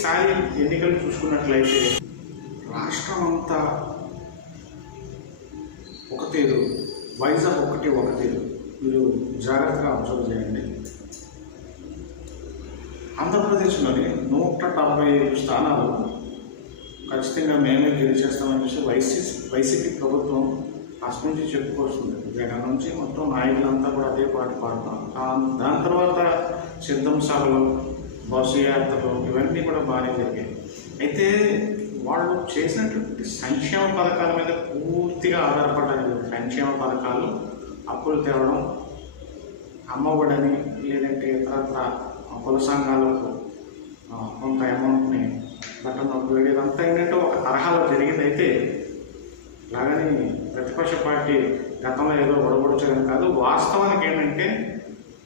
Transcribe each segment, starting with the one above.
ఈసారి ఎన్నికలు చూసుకున్నట్లయితే రాష్ట్రం అంతా ఒక తీరు, వైజాగ్ ఒక తీరు. మీరు జాగ్రత్తగా అబ్జర్వ్ చేయండి. ఆంధ్రప్రదేశ్లోని 175 స్థానాలు ఖచ్చితంగా మేమే గెలిచేస్తామని చెప్పి వైసీపీ ప్రభుత్వం ఫస్ట్ నుంచి చెప్పుకొస్తుంది. జగన్ నుంచి మొత్తం నాయకులంతా కూడా అదే పాట పాడతాం. దాని తర్వాత సిద్ధం సభలు, బస్సు యాత్రలు ఇవన్నీ కూడా బాగానే జరిగాయి. అయితే వాళ్ళు చేసినటువంటి సంక్షేమ పథకాల మీద పూర్తిగా ఆధారపడాలి. సంక్షేమ పథకాలు, అప్పులు తేవడం, అమ్మఒడని లేదంటే ఇతరత్ర కుల సంఘాలకు కొంత అమౌంట్ని బట్టన్ నొప్పి ఇదంతా ఏంటంటే ఒక తరహాలో జరిగిందైతే అలాగని ప్రతిపక్ష పార్టీ గతంలో ఏదో గొడవడొచ్చని కాదు. వాస్తవానికి ఏంటంటే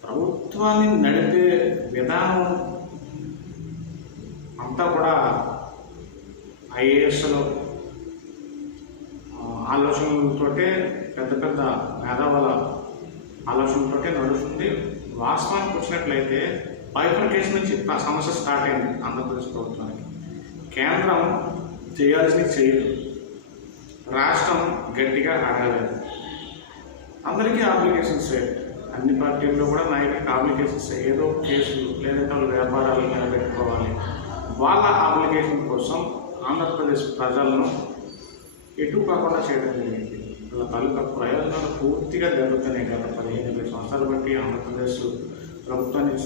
ప్రభుత్వాన్ని నడిపే విధానం అంతా కూడా ఐఏఎస్లో ఆలోచనలతో పెద్ద పెద్ద మేధావుల ఆలోచనలతో నడుస్తుంది. వాస్తవానికి వచ్చినట్లయితే బైఫర్కేషన్ నుంచి సమస్య స్టార్ట్ అయింది ఆంధ్రప్రదేశ్ ప్రభుత్వానికి. కేంద్రం చేయాల్సింది చేయదు, రాష్ట్రం గట్టిగా అడగలేదు. అందరికీ అప్లికేషన్స్ అన్ని పార్టీల్లో కూడా నాయకులకి అప్లికేషన్స్ ఏదో కేసులు లేదంటే వాళ్ళు వ్యాపారాలు నిలబెట్టుకోవాలి. వాళ్ళ అప్లికేషన్ కోసం ఆంధ్రప్రదేశ్ ప్రజలను ఎటు కాకుండా చేయడం జరిగింది. వాళ్ళ తాలూకా ప్రయోజనాలు పూర్తిగా దెబ్బతున్నాయి. గత 15 సంవత్సరాలు బట్టి ఆంధ్రప్రదేశ్ ప్రభుత్వానికి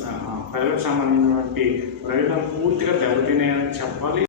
ప్రజలకు సంబంధించినటువంటి ప్రయోజనాలు పూర్తిగా దెబ్బతిన్నాయని చెప్పాలి.